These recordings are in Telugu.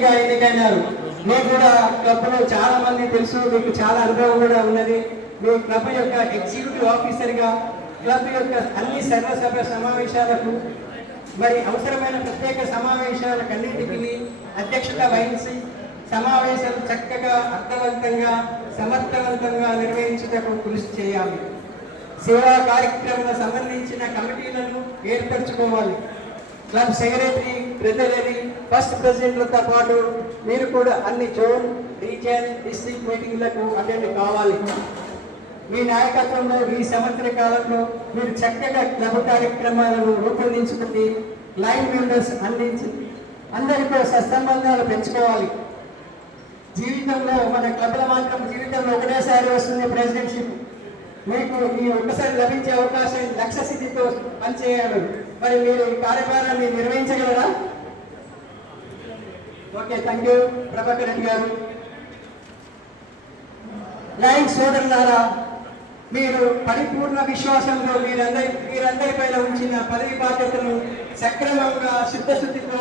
ప్రెసిడెంట్గా ఎన్నికైనారు. మీకు కూడా క్లబ్లో చాలా మంది తెలుసు, మీకు చాలా అనుభవం కూడా ఉన్నది. మీ క్లబ్ యొక్క ఎగ్జిక్యూటివ్ ఆఫీసర్గా క్లబ్ యొక్క అన్ని సర్వసభ్య సమావేశాలకు మరి అవసరమైన ప్రత్యేక సమావేశాలకన్నింటికి అధ్యక్షత వహించి సమావేశాలు చక్కగా అర్థవంతంగా సమర్థవంతంగా నిర్వహించుటకు కృషి చేయాలి. సేవా కార్యక్రమాలకు సంబంధించిన కమిటీలను ఏర్పరచుకోవాలి. క్లబ్ సెక్రటరీ, ట్రెజరీ, ఫస్ట్ ప్రెసిడెంట్లతో పాటు మీరు కూడా అన్ని జోన్, రీజియన్, డిస్ట్రిక్ట్ మీటింగ్లకు అటెండ్ కావాలి. మీ నాయకత్వంలో ఈ సంవత్సర కాలంలో మీరు చక్కగా క్లబ్ కార్యక్రమాలను రూపొందించుకుని లైన్ మెంబర్స్ అందించి అందరితో సత్సంబంధాలు పెంచుకోవాలి. జీవితంలో మన క్లబ్లో మాత్రం జీవితంలో ఒకటేసారి వస్తుంది ప్రెసిడెంట్షిప్. మీకు ఈ ఒక్కసారి లభించే అవకాశం లక్ష్య స్థితితో పనిచేయాలి. మరి మీరు ఈ కార్యక్రమాన్ని నిర్వహించగలరా? Okay, thank you Prabhakar Reddy గారు. లైన్ సోదరులారా, మీరు పరిపూర్ణ విశ్వాసంతో మీరందరి పైన ఉంచిన పదవి బాధ్యతను సక్రమంగా చిత్తశుద్ధితో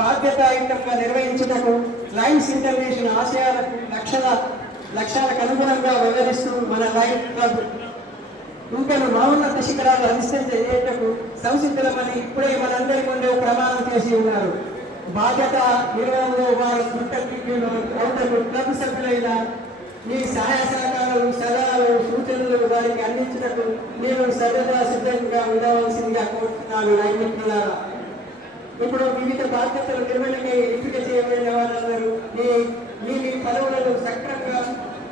బాధ్యతాయుతంగా నిర్వహించుటకు లైన్స్ ఇంటర్నేషనల్ ఆశయాలకు లక్ష్యాలకు అనుగుణంగా వ్యవహరిస్తూ మన లైన్ క్లబ్ ఇంకను మౌన్నత శిఖరాలు అధిష్ఠించేటకు సంసిద్ధమని ఇప్పుడే మనందరి ముందు ప్రమాణం చేసి ఉన్నారు. బాధ్యత నిర్వహణలో వారి క్లబ్ సభ్యులైన మీ సహాయ సహకారాలు, సలహాలు, సూచనలు వారికి అందించినట్టు నేను సర్వదా సిద్ధంగా ఉండవలసిందిగా కోరుతున్నాను. లైన్మిత్రులారా, ఇప్పుడు వివిధ బాధ్యతలు నిర్వహణకై ఎంపిక చేయబడిన వారందరూ మీ పదవులను సక్రమంగా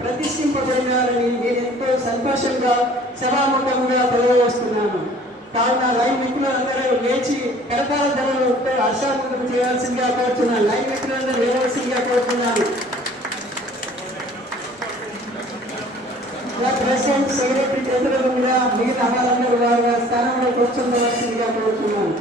ప్రతిష్ఠింపబడినారని నేను ఎంతో సంతోషంగా సభాముఖంగా తెలియజేస్తున్నాను. కావున లైన్ మిత్రులందరూ లేచి కరతాల ధరలు హర్షాముఖం చేయాల్సిందిగా కోరుతున్నాను. లైన్ మిత్రులందరూ లేవలసిందిగా కోరుతున్నాను. ప్రెసిడెంట్, సెక్రటరీ చేతులు కూడా మిగతా వాళ్ళందరూ వారి స్థానంలో కూర్చుండవలసిందిగా కోరుతున్నాను.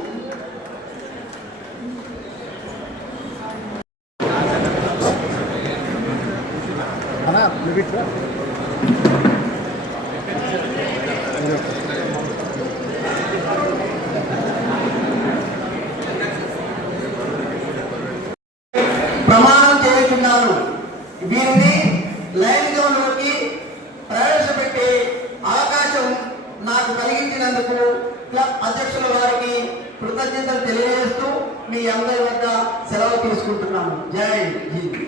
ప్రమాణం చేస్తున్నాను. వీరిని లైన్ జోన్లోకి ప్రవేశపెట్టే అవకాశం నాకు కలిగించినందుకు క్లబ్ అధ్యక్షుల వారికి కృతజ్ఞతలు తెలియజేస్తూ మీ అందరి వద్ద సెలవు తీసుకుంటున్నాను. జై హింద్.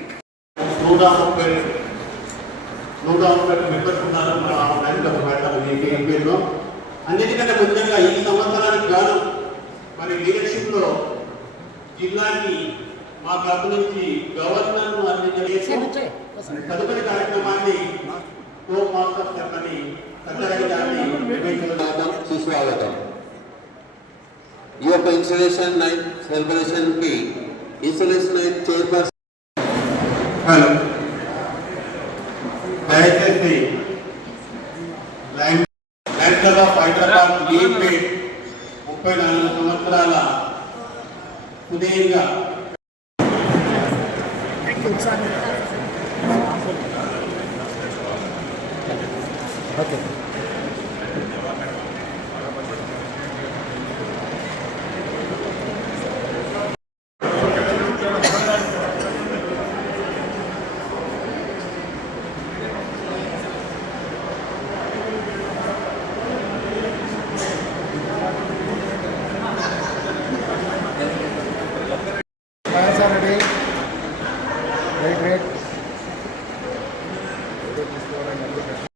130 మెంబర్స్ ఉన్నారు మన లైన్ క్లబ్ ఎంపీలో. అన్నిటికంటే ముఖ్యంగా ఈ సంవత్సరానికి గాను మరి లీడర్షిప్లో జిల్లాకి మా క్లబ్ నుంచి గవర్నర్ను అందించే తదుపరి కార్యక్రమాన్ని కోప్ మాస్టర్ చెప్పని కట్టడి గారిని నిర్వహించడం సుస్వాగతం. ఈ యొక్క ఇన్స్టలేషన్ నైట్ సెలబ్రేషన్ కి ఇన్స్టలేషన్ నైట్ చైర్పర్సన్ దయచేసి లైన్ క్లబ్ ఆఫ్ హైదరాబాద్ లీగ్ పేట్ 34 సంవత్సరాల సుదీర్ఘ Okay.